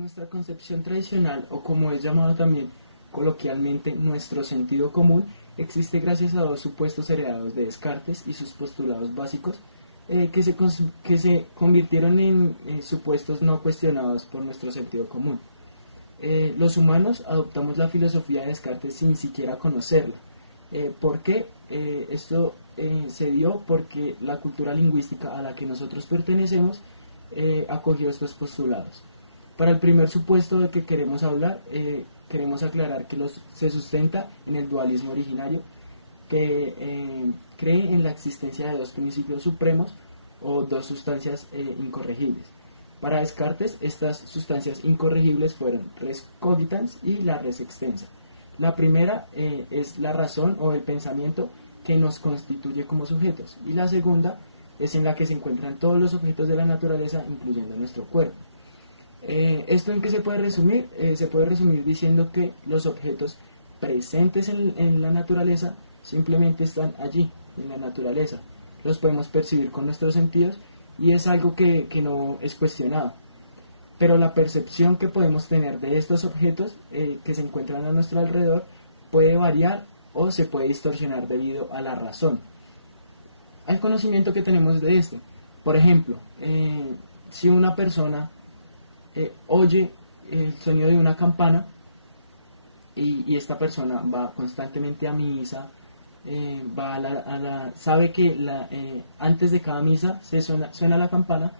nuestra concepción tradicional, o como es llamado también coloquialmente nuestro sentido común, existe gracias a dos supuestos heredados de Descartes y sus postulados básicos, que se convirtieron en supuestos no cuestionados por nuestro sentido común. Los humanos adoptamos la filosofía de Descartes sin siquiera conocerla. ¿Por qué? Esto se dio porque la cultura lingüística a la que nosotros pertenecemos acogió estos postulados. Para el primer supuesto de que queremos hablar, queremos aclarar que se sustenta en el dualismo originario, que cree en la existencia de dos principios supremos o dos sustancias incorregibles. Para Descartes, estas sustancias incorregibles fueron res cogitans y la res extensa. La primera es la razón o el pensamiento que nos constituye como sujetos, y la segunda es en la que se encuentran todos los objetos de la naturaleza, incluyendo nuestro cuerpo. ¿Esto en qué se puede resumir? Se puede resumir diciendo que los objetos presentes en la naturaleza simplemente están allí, en la naturaleza. Los podemos percibir con nuestros sentidos y es algo que no es cuestionado. Pero la percepción que podemos tener de estos objetos que se encuentran a nuestro alrededor puede variar o se puede distorsionar debido a la razón, al conocimiento que tenemos de esto. Por ejemplo, si una persona oye el sonido de una campana y esta persona va constantemente a misa, va sabe que antes de cada misa suena la campana,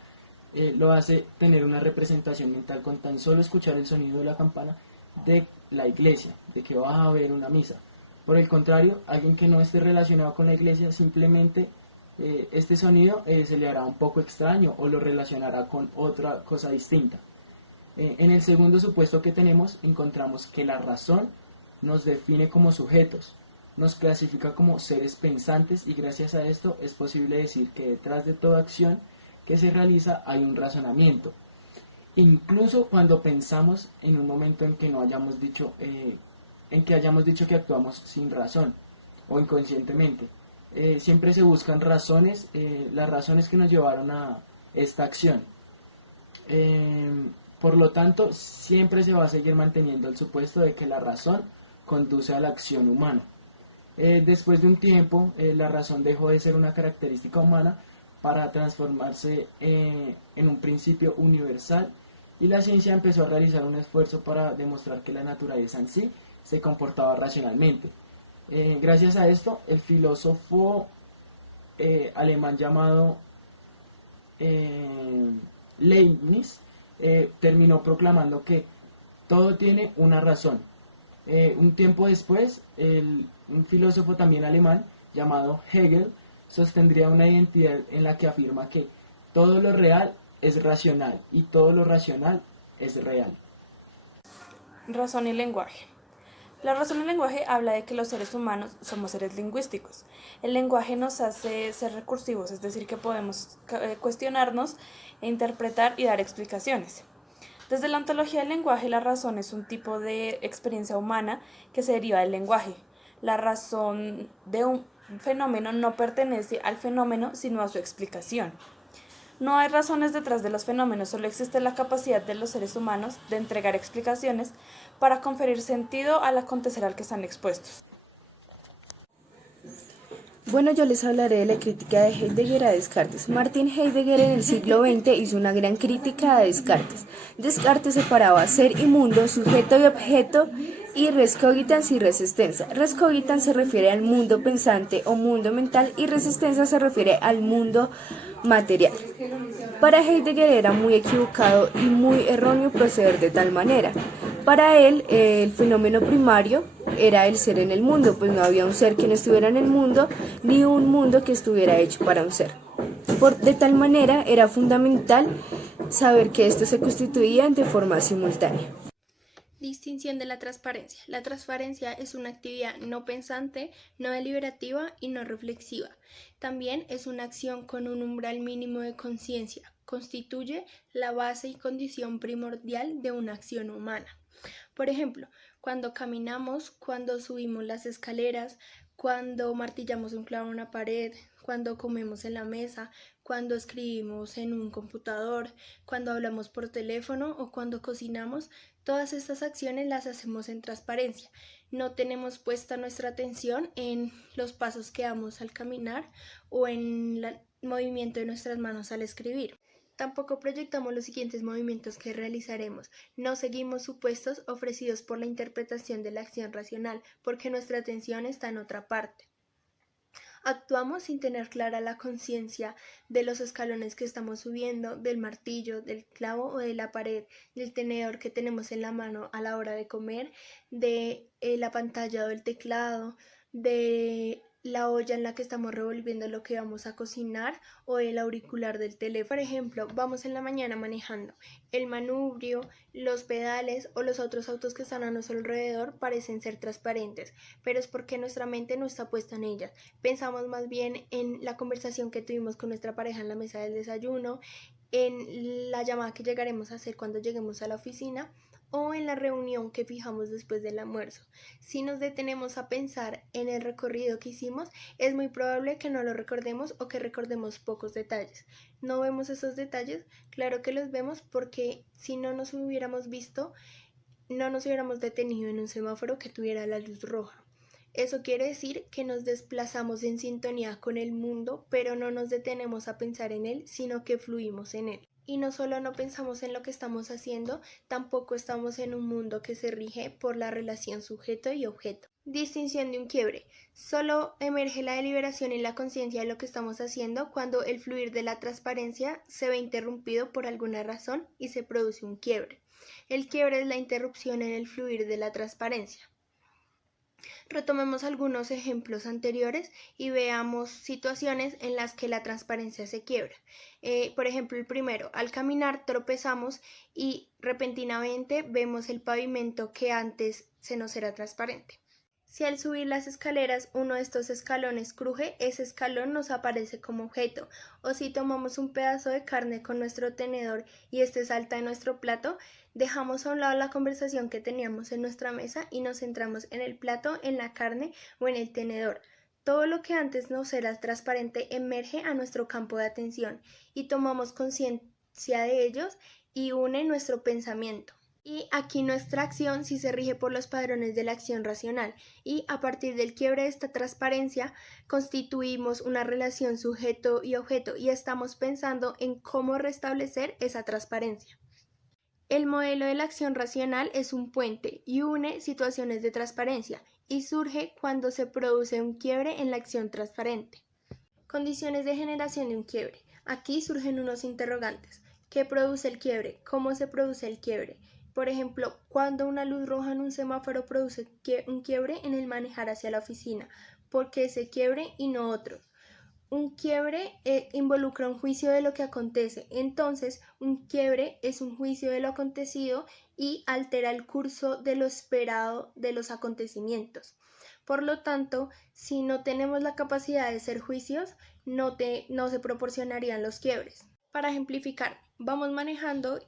lo hace tener una representación mental con tan solo escuchar el sonido de la campana de la iglesia, de que va a haber una misa. Por el contrario, alguien que no esté relacionado con la iglesia, simplemente este sonido se le hará un poco extraño o lo relacionará con otra cosa distinta. En el segundo supuesto que tenemos, encontramos que la razón nos define como sujetos, nos clasifica como seres pensantes, y gracias a esto es posible decir que detrás de toda acción que se realiza hay un razonamiento. Incluso cuando pensamos en un momento en que no hayamos dicho, que actuamos sin razón o inconscientemente, siempre se buscan razones, las razones que nos llevaron a esta acción. Por lo tanto, siempre se va a seguir manteniendo el supuesto de que la razón conduce a la acción humana. Después de un tiempo, la razón dejó de ser una característica humana para transformarse en un principio universal, y la ciencia empezó a realizar un esfuerzo para demostrar que la naturaleza en sí se comportaba racionalmente. Gracias a esto, el filósofo alemán llamado Leibniz terminó proclamando que todo tiene una razón. Un tiempo después, un filósofo también alemán llamado Hegel sostendría una identidad en la que afirma que todo lo real es racional y todo lo racional es real. Razón y lenguaje. La razón y el lenguaje habla de que los seres humanos somos seres lingüísticos. El lenguaje nos hace ser recursivos, es decir, que podemos cuestionarnos, interpretar y dar explicaciones. Desde la ontología del lenguaje, la razón es un tipo de experiencia humana que se deriva del lenguaje. La razón de un fenómeno no pertenece al fenómeno, sino a su explicación. No hay razones detrás de los fenómenos, solo existe la capacidad de los seres humanos de entregar explicaciones para conferir sentido al acontecer al que están expuestos. Bueno, yo les hablaré de la crítica de Heidegger a Descartes. Martin Heidegger en el siglo XX hizo una gran crítica a Descartes. Descartes separaba ser y mundo, sujeto y objeto, y res cogitans y res extensa. Res cogitans se refiere al mundo pensante o mundo mental, y res extensa se refiere al mundo material. Para Heidegger era muy equivocado y muy erróneo proceder de tal manera. Para él, el fenómeno primario era el ser en el mundo, pues no había un ser que no estuviera en el mundo, ni un mundo que estuviera hecho para un ser. De tal manera, era fundamental saber que estos se constituían de forma simultánea. Distinción de la transparencia. La transparencia es una actividad no pensante, no deliberativa y no reflexiva. También es una acción con un umbral mínimo de conciencia. Constituye la base y condición primordial de una acción humana. Por ejemplo, cuando caminamos, cuando subimos las escaleras, cuando martillamos un clavo en una pared, cuando comemos en la mesa, cuando escribimos en un computador, cuando hablamos por teléfono o cuando cocinamos. Todas estas acciones las hacemos en transparencia. No tenemos puesta nuestra atención en los pasos que damos al caminar o en el movimiento de nuestras manos al escribir. Tampoco proyectamos los siguientes movimientos que realizaremos. No seguimos supuestos ofrecidos por la interpretación de la acción racional, porque nuestra atención está en otra parte. Actuamos sin tener clara la conciencia de los escalones que estamos subiendo, del martillo, del clavo o de la pared, del tenedor que tenemos en la mano a la hora de comer, de la pantalla o del teclado, de la olla en la que estamos revolviendo lo que vamos a cocinar o el auricular del teléfono. Por ejemplo, vamos en la mañana manejando. El manubrio, los pedales o los otros autos que están a nuestro alrededor parecen ser transparentes, pero es porque nuestra mente no está puesta en ellas. Pensamos más bien en la conversación que tuvimos con nuestra pareja en la mesa del desayuno, en la llamada que llegaremos a hacer cuando lleguemos a la oficina o en la reunión que fijamos después del almuerzo. Si nos detenemos a pensar en el recorrido que hicimos, es muy probable que no lo recordemos o que recordemos pocos detalles. ¿No vemos esos detalles? Claro que los vemos, porque si no nos hubiéramos visto, no nos hubiéramos detenido en un semáforo que tuviera la luz roja. Eso quiere decir que nos desplazamos en sintonía con el mundo, pero no nos detenemos a pensar en él, sino que fluimos en él. Y no solo no pensamos en lo que estamos haciendo, tampoco estamos en un mundo que se rige por la relación sujeto y objeto. Distinción de un quiebre. Solo emerge la deliberación y la conciencia de lo que estamos haciendo cuando el fluir de la transparencia se ve interrumpido por alguna razón y se produce un quiebre. El quiebre es la interrupción en el fluir de la transparencia. Retomemos algunos ejemplos anteriores y veamos situaciones en las que la transparencia se quiebra. Por ejemplo, el primero: al caminar tropezamos y repentinamente vemos el pavimento que antes se nos era transparente. Si al subir las escaleras uno de estos escalones cruje, ese escalón nos aparece como objeto. O si tomamos un pedazo de carne con nuestro tenedor y este salta en nuestro plato, dejamos a un lado la conversación que teníamos en nuestra mesa y nos centramos en el plato, en la carne o en el tenedor. Todo lo que antes nos era transparente emerge a nuestro campo de atención y tomamos conciencia de ellos y une nuestro pensamiento. Y aquí nuestra acción sí se rige por los padrones de la acción racional, y a partir del quiebre de esta transparencia constituimos una relación sujeto y objeto y estamos pensando en cómo restablecer esa transparencia. El modelo de la acción racional es un puente y une situaciones de transparencia y surge cuando se produce un quiebre en la acción transparente. Condiciones de generación de un quiebre. Aquí surgen unos interrogantes. ¿Qué produce el quiebre? ¿Cómo se produce el quiebre? Por ejemplo, cuando una luz roja en un semáforo produce un quiebre en el manejar hacia la oficina, ¿por qué ese quiebre y no otro? Un quiebre involucra un juicio de lo que acontece, entonces un quiebre es un juicio de lo acontecido y altera el curso de lo esperado de los acontecimientos. Por lo tanto, si no tenemos la capacidad de hacer juicios, no se proporcionarían los quiebres. Para ejemplificar, vamos manejando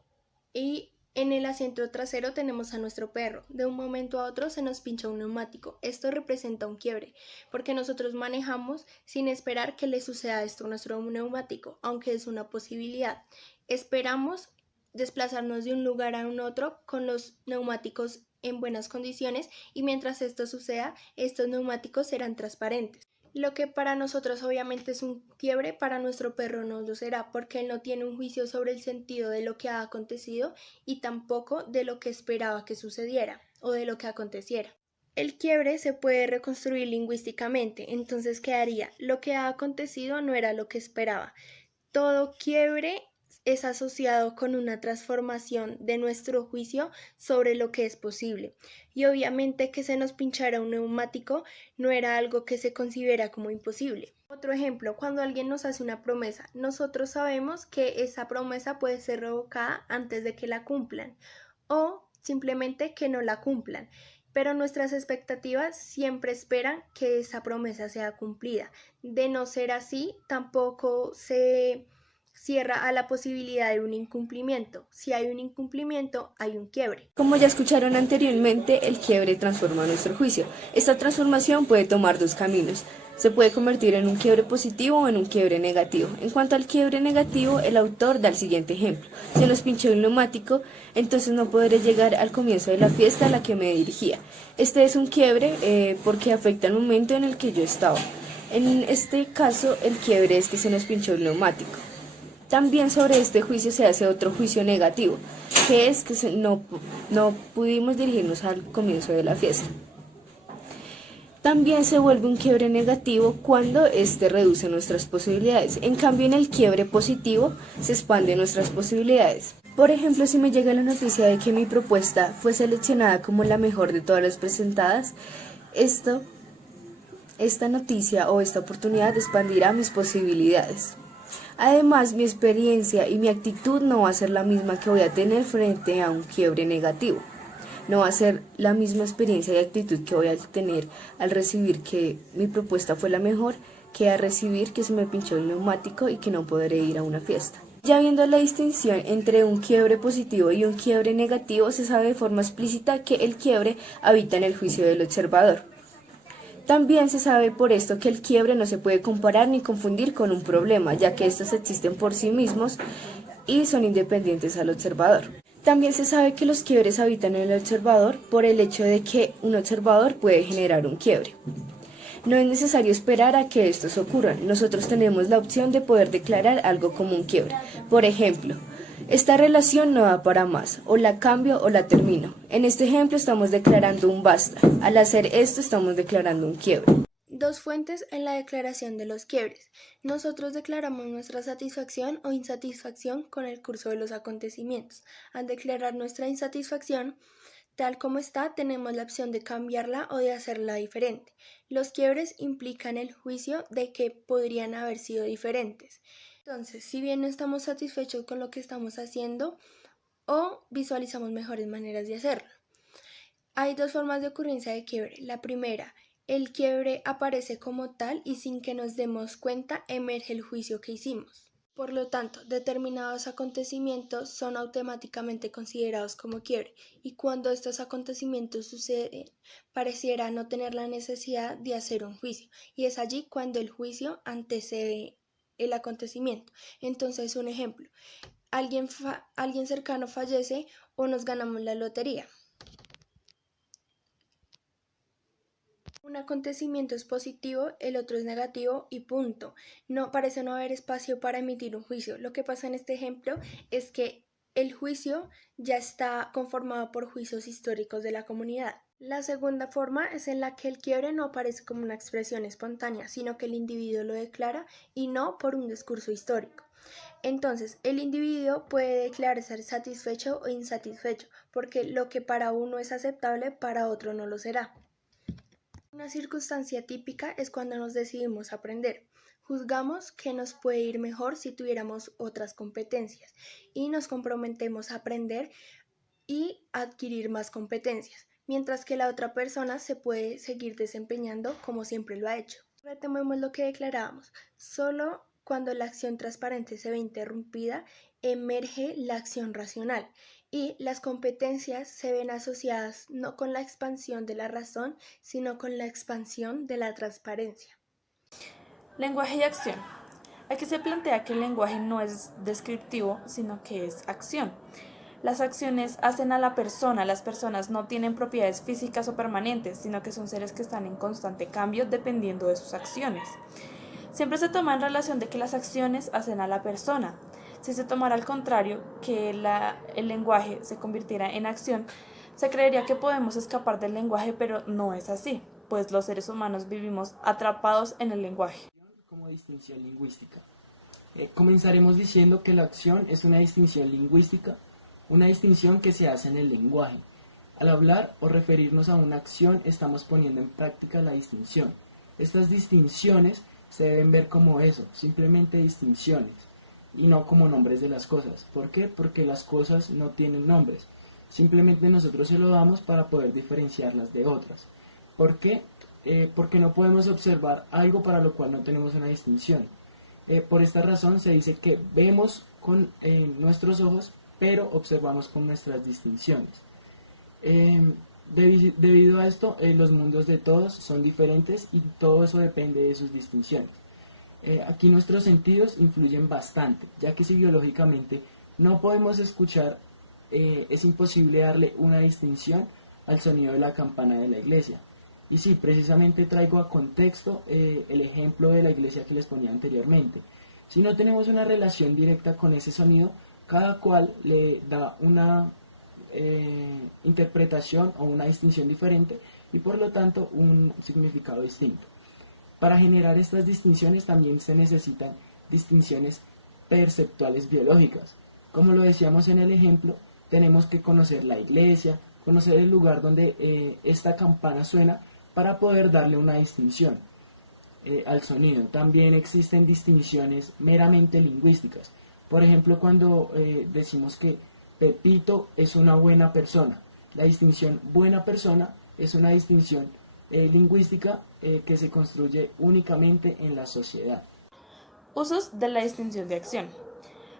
y en el asiento trasero tenemos a nuestro perro. De un momento a otro se nos pincha un neumático. Esto representa un quiebre, porque nosotros manejamos sin esperar que le suceda esto a nuestro neumático, aunque es una posibilidad. Esperamos desplazarnos de un lugar a un otro con los neumáticos en buenas condiciones y mientras esto suceda, estos neumáticos serán transparentes. Lo que para nosotros obviamente es un quiebre, para nuestro perro no lo será, porque él no tiene un juicio sobre el sentido de lo que ha acontecido y tampoco de lo que esperaba que sucediera o de lo que aconteciera. El quiebre se puede reconstruir lingüísticamente, entonces quedaría: lo que ha acontecido no era lo que esperaba. Todo quiebre es asociado con una transformación de nuestro juicio sobre lo que es posible. Y obviamente que se nos pinchara un neumático no era algo que se considera como imposible. Otro ejemplo: cuando alguien nos hace una promesa, nosotros sabemos que esa promesa puede ser revocada antes de que la cumplan o simplemente que no la cumplan. Pero nuestras expectativas siempre esperan que esa promesa sea cumplida. De no ser así, tampoco se Cierra a la posibilidad de un incumplimiento. Si hay un incumplimiento, hay un quiebre. Como ya escucharon anteriormente, el quiebre transforma nuestro juicio. Esta transformación puede tomar dos caminos. Se puede convertir en un quiebre positivo o en un quiebre negativo. En cuanto al quiebre negativo, el autor da el siguiente ejemplo. Se nos pinchó un neumático, entonces no podré llegar al comienzo de la fiesta a la que me dirigía. Este es un quiebre porque afecta el momento en el que yo estaba. En este caso, el quiebre es que se nos pinchó el neumático. También sobre este juicio se hace otro juicio negativo, que es que no pudimos dirigirnos al comienzo de la fiesta. También se vuelve un quiebre negativo cuando este reduce nuestras posibilidades. En cambio, en el quiebre positivo se expanden nuestras posibilidades. Por ejemplo, si me llega la noticia de que mi propuesta fue seleccionada como la mejor de todas las presentadas, esta noticia o esta oportunidad expandirá mis posibilidades. Además, mi experiencia y mi actitud no va a ser la misma que voy a tener frente a un quiebre negativo. No va a ser la misma experiencia y actitud que voy a tener al recibir que mi propuesta fue la mejor que a recibir que se me pinchó el neumático y que no podré ir a una fiesta. Ya viendo la distinción entre un quiebre positivo y un quiebre negativo, se sabe de forma explícita que el quiebre habita en el juicio del observador. También se sabe por esto que el quiebre no se puede comparar ni confundir con un problema, ya que estos existen por sí mismos y son independientes al observador. También se sabe que los quiebres habitan en el observador por el hecho de que un observador puede generar un quiebre. No es necesario esperar a que estos ocurran. Nosotros tenemos la opción de poder declarar algo como un quiebre. Por ejemplo, esta relación no da para más, o la cambio o la termino. En este ejemplo estamos declarando un basta. Al hacer esto estamos declarando un quiebre. Dos fuentes en la declaración de los quiebres. Nosotros declaramos nuestra satisfacción o insatisfacción con el curso de los acontecimientos. Al declarar nuestra insatisfacción, tal como está, tenemos la opción de cambiarla o de hacerla diferente. Los quiebres implican el juicio de que podrían haber sido diferentes. Entonces, si bien no estamos satisfechos con lo que estamos haciendo o visualizamos mejores maneras de hacerlo. Hay dos formas de ocurrencia de quiebre. La primera, el quiebre aparece como tal y sin que nos demos cuenta emerge el juicio que hicimos. Por lo tanto, determinados acontecimientos son automáticamente considerados como quiebre y cuando estos acontecimientos suceden, pareciera no tener la necesidad de hacer un juicio y es allí cuando el juicio antecede el acontecimiento. Entonces, un ejemplo, alguien cercano fallece o nos ganamos la lotería. Un acontecimiento es positivo, el otro es negativo y punto. Parece no haber espacio para emitir un juicio. Lo que pasa en este ejemplo es que el juicio ya está conformado por juicios históricos de la comunidad. La segunda forma es en la que el quiebre no aparece como una expresión espontánea, sino que el individuo lo declara y no por un discurso histórico. Entonces, el individuo puede declararse satisfecho o insatisfecho, porque lo que para uno es aceptable, para otro no lo será. Una circunstancia típica es cuando nos decidimos aprender. Juzgamos que nos puede ir mejor si tuviéramos otras competencias y nos comprometemos a aprender y adquirir más competencias, mientras que la otra persona se puede seguir desempeñando como siempre lo ha hecho. Retomemos lo que declarábamos. Solo cuando la acción transparente se ve interrumpida, emerge la acción racional y las competencias se ven asociadas no con la expansión de la razón, sino con la expansión de la transparencia. Lenguaje y acción. Aquí se plantea que el lenguaje no es descriptivo, sino que es acción. Las acciones hacen a la persona. Las personas no tienen propiedades físicas o permanentes, sino que son seres que están en constante cambio dependiendo de sus acciones. Siempre se toma en relación de que las acciones hacen a la persona. Si se tomara al contrario, que el lenguaje se convirtiera en acción, se creería que podemos escapar del lenguaje, pero no es así, pues los seres humanos vivimos atrapados en el lenguaje. Como distinción lingüística. Comenzaremos diciendo que la acción es una distinción lingüística, una distinción que se hace en el lenguaje. Al hablar o referirnos a una acción, estamos poniendo en práctica la distinción. Estas distinciones se deben ver como eso, simplemente distinciones, y no como nombres de las cosas. ¿Por qué? Porque las cosas no tienen nombres, simplemente nosotros se lo damos para poder diferenciarlas de otras. ¿Por qué? Porque no podemos observar algo para lo cual no tenemos una distinción. Por esta razón se dice que vemos con nuestros ojos, pero observamos con nuestras distinciones. Debido a esto, los mundos de todos son diferentes y todo eso depende de sus distinciones. Aquí nuestros sentidos influyen bastante, ya que si biológicamente no podemos escuchar, es imposible darle una distinción al sonido de la campana de la iglesia. Y sí, precisamente traigo a contexto el ejemplo de la iglesia que les ponía anteriormente. Si no tenemos una relación directa con ese sonido, cada cual le da una interpretación o una distinción diferente y por lo tanto un significado distinto. Para generar estas distinciones también se necesitan distinciones perceptuales biológicas. Como lo decíamos en el ejemplo, tenemos que conocer la iglesia, conocer el lugar donde esta campana suena para poder darle una distinción al sonido. También existen distinciones meramente lingüísticas. Por ejemplo, cuando decimos que Pepito es una buena persona, la distinción buena persona es una distinción lingüística que se construye únicamente en la sociedad. Usos de la distinción de acción.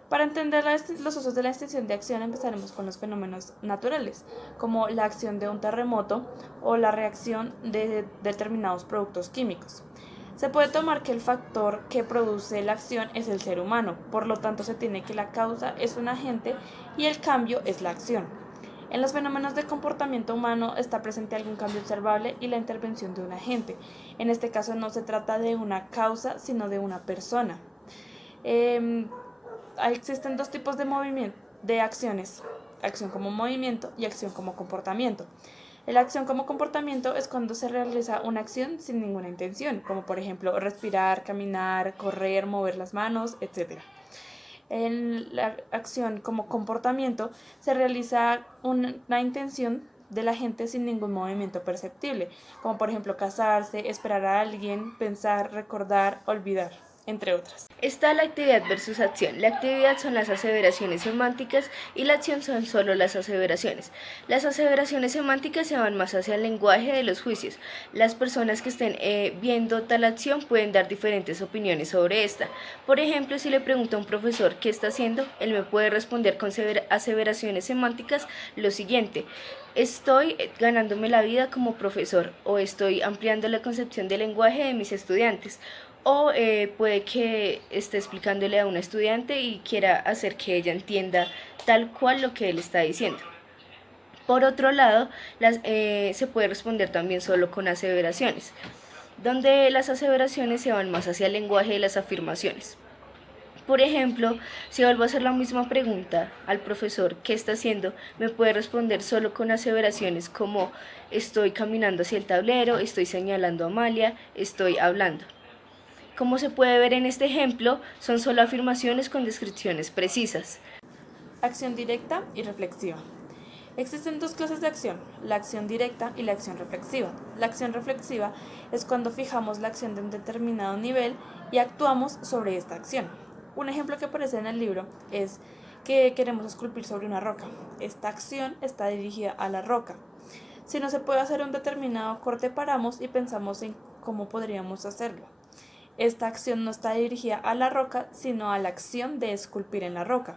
Para entender los usos de la distinción de acción empezaremos con los fenómenos naturales, como la acción de un terremoto o la reacción de determinados productos químicos. Se puede tomar que el factor que produce la acción es el ser humano, por lo tanto se tiene que la causa es un agente y el cambio es la acción. En los fenómenos de comportamiento humano está presente algún cambio observable y la intervención de un agente. En este caso no se trata de una causa, sino de una persona. Existen dos tipos de acciones, acción como movimiento y acción como comportamiento. La acción como comportamiento es cuando se realiza una acción sin ninguna intención, como por ejemplo respirar, caminar, correr, mover las manos, etc. En la acción como comportamiento se realiza una intención de la gente sin ningún movimiento perceptible, como por ejemplo casarse, esperar a alguien, pensar, recordar, olvidar, entre otras. Está la actividad versus acción. La actividad son las aseveraciones semánticas y la acción son solo las aseveraciones. Las aseveraciones semánticas se van más hacia el lenguaje de los juicios. Las personas que estén viendo tal acción pueden dar diferentes opiniones sobre esta. Por ejemplo, si le pregunto a un profesor qué está haciendo, él me puede responder con aseveraciones semánticas lo siguiente: estoy ganándome la vida como profesor, o estoy ampliando la concepción del lenguaje de mis estudiantes. O puede que esté explicándole a una estudiante y quiera hacer que ella entienda tal cual lo que él está diciendo. Por otro lado, se puede responder también solo con aseveraciones, donde las aseveraciones se van más hacia el lenguaje de las afirmaciones. Por ejemplo, si vuelvo a hacer la misma pregunta al profesor ¿qué está haciendo?, me puede responder solo con aseveraciones como estoy caminando hacia el tablero, estoy señalando a Amalia, estoy hablando. Como se puede ver en este ejemplo, son solo afirmaciones con descripciones precisas. Acción directa y reflexiva. Existen dos clases de acción, la acción directa y la acción reflexiva. La acción reflexiva es cuando fijamos la acción de un determinado nivel y actuamos sobre esta acción. Un ejemplo que aparece en el libro es que queremos esculpir sobre una roca. Esta acción está dirigida a la roca. Si no se puede hacer un determinado corte, paramos y pensamos en cómo podríamos hacerlo. Esta acción no está dirigida a la roca, sino a la acción de esculpir en la roca.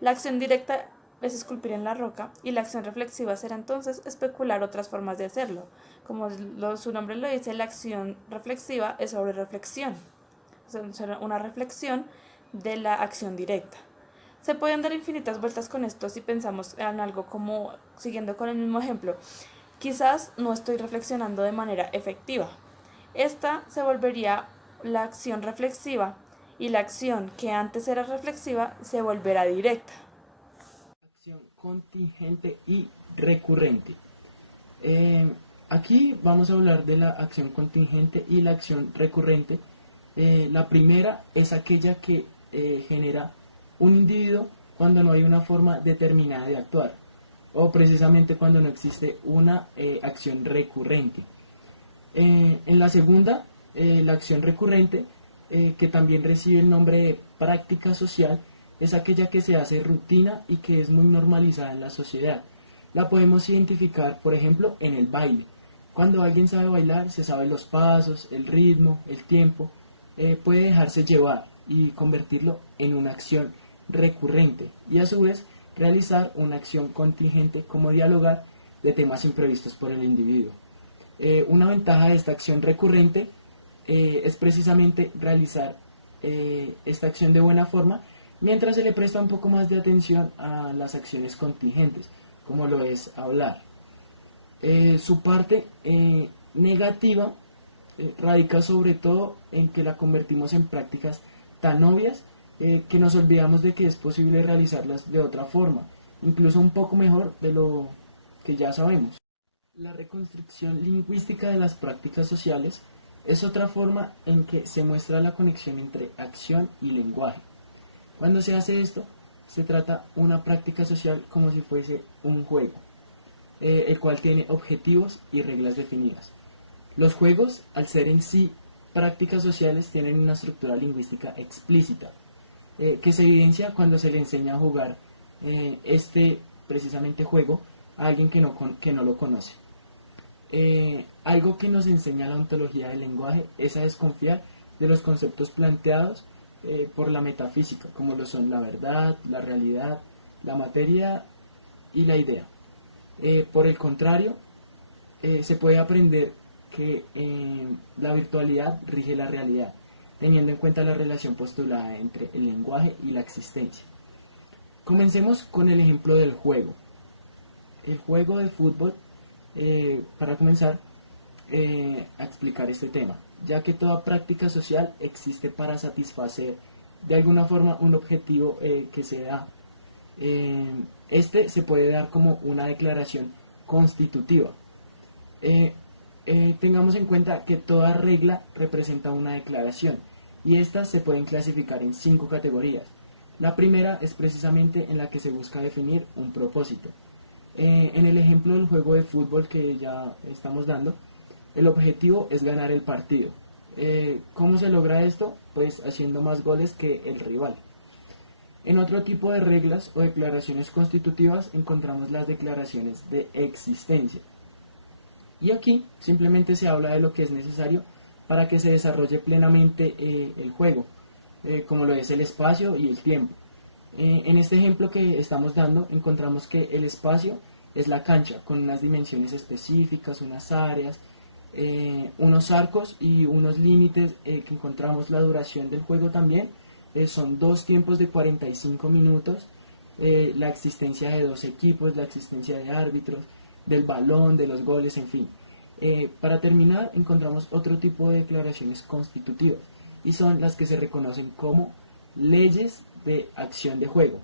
La acción directa es esculpir en la roca y la acción reflexiva será entonces especular otras formas de hacerlo. Como su nombre lo dice, la acción reflexiva es sobre reflexión, será una reflexión de la acción directa. Se pueden dar infinitas vueltas con esto si pensamos en algo como, siguiendo con el mismo ejemplo, quizás no estoy reflexionando de manera efectiva. Esta se volvería la acción reflexiva y la acción que antes era reflexiva se volverá directa. Acción contingente y recurrente. Aquí vamos a hablar de la acción contingente y la acción recurrente. La primera es aquella que genera un individuo cuando no hay una forma determinada de actuar, o precisamente cuando no existe una acción recurrente. En la segunda, la acción recurrente, que también recibe el nombre de práctica social, es aquella que se hace rutina y que es muy normalizada en la sociedad. La podemos identificar, por ejemplo, en el baile. Cuando alguien sabe bailar, se sabe los pasos, el ritmo, el tiempo, puede dejarse llevar. y convertirlo en una acción recurrente y a su vez realizar una acción contingente como dialogar de temas imprevistos por el individuo. Una ventaja de esta acción recurrente es precisamente realizar esta acción de buena forma mientras se le presta un poco más de atención a las acciones contingentes, como lo es hablar. Su parte negativa radica sobre todo en que la convertimos en prácticas tan obvias que nos olvidamos de que es posible realizarlas de otra forma, incluso un poco mejor de lo que ya sabemos. La reconstrucción lingüística de las prácticas sociales es otra forma en que se muestra la conexión entre acción y lenguaje. Cuando se hace esto, se trata una práctica social como si fuese un juego, el cual tiene objetivos y reglas definidas. Los juegos, al ser en sí prácticas sociales, tienen una estructura lingüística explícita, que se evidencia cuando se le enseña a jugar este precisamente juego a alguien que no lo conoce. Algo que nos enseña la ontología del lenguaje es a desconfiar de los conceptos planteados por la metafísica, como lo son la verdad, la realidad, la materia y la idea. Por el contrario, se puede aprender que la virtualidad rige la realidad, teniendo en cuenta la relación postulada entre el lenguaje y la existencia. Comencemos con el ejemplo del juego. El juego de fútbol, para comenzar a explicar este tema, ya que toda práctica social existe para satisfacer de alguna forma un objetivo que se da. Este se puede dar como una declaración constitutiva. Tengamos en cuenta que toda regla representa una declaración y estas se pueden clasificar en 5 categorías. La primera es precisamente en la que se busca definir un propósito. En el ejemplo del juego de fútbol que ya estamos dando, el objetivo es ganar el partido. ¿Cómo se logra esto? Pues haciendo más goles que el rival. En otro tipo de reglas o declaraciones constitutivas encontramos las declaraciones de existencia. Y aquí simplemente se habla de lo que es necesario para que se desarrolle plenamente el juego, como lo es el espacio y el tiempo. En este ejemplo que estamos dando encontramos que el espacio es la cancha con unas dimensiones específicas, unas áreas, unos arcos y unos límites que encontramos. La duración del juego también son 2 tiempos de 45 minutos, la existencia de 2 equipos, la existencia de árbitros, del balón, de los goles, en fin. Para terminar encontramos otro tipo de declaraciones constitutivas y son las que se reconocen como leyes de acción de juego,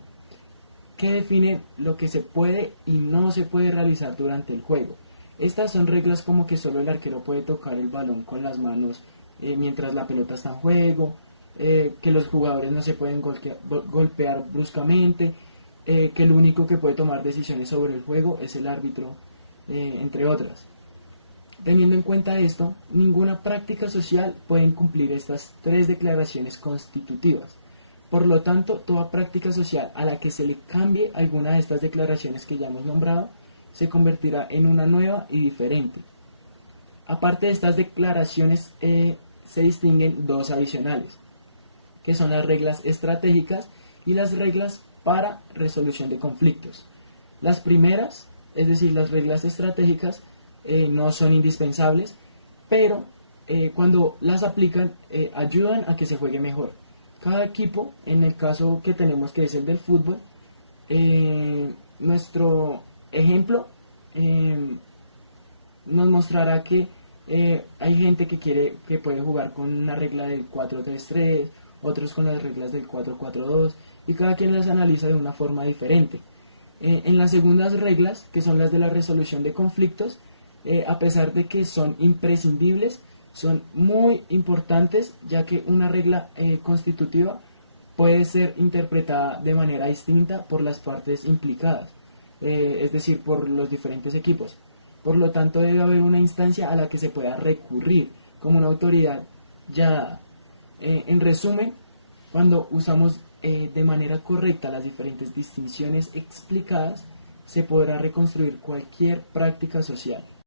que definen lo que se puede y no se puede realizar durante el juego. Estas son reglas como que solo el arquero puede tocar el balón con las manos mientras la pelota está en juego, que los jugadores no se pueden golpear bruscamente, que el único que puede tomar decisiones sobre el juego es el árbitro, entre otras. Teniendo en cuenta esto, ninguna práctica social puede incumplir estas 3 declaraciones constitutivas. Por lo tanto, toda práctica social a la que se le cambie alguna de estas declaraciones que ya hemos nombrado, se convertirá en una nueva y diferente. Aparte de estas declaraciones, se distinguen 2 adicionales, que son las reglas estratégicas y las reglas para resolución de conflictos. Las primeras, es decir, las reglas estratégicas, no son indispensables, pero cuando las aplican, ayudan a que se juegue mejor. Cada equipo, en el caso que tenemos que es el del fútbol, nuestro ejemplo nos mostrará que hay gente que puede jugar con una regla del 4-3-3, otros con las reglas del 4-4-2, y cada quien las analiza de una forma diferente. En las segundas reglas, que son las de la resolución de conflictos, a pesar de que son imprescindibles, son muy importantes, ya que una regla constitutiva puede ser interpretada de manera distinta por las partes implicadas, es decir, por los diferentes equipos. Por lo tanto, debe haber una instancia a la que se pueda recurrir como una autoridad ya dada. En resumen, cuando usamos de manera correcta las diferentes distinciones explicadas, se podrá reconstruir cualquier práctica social.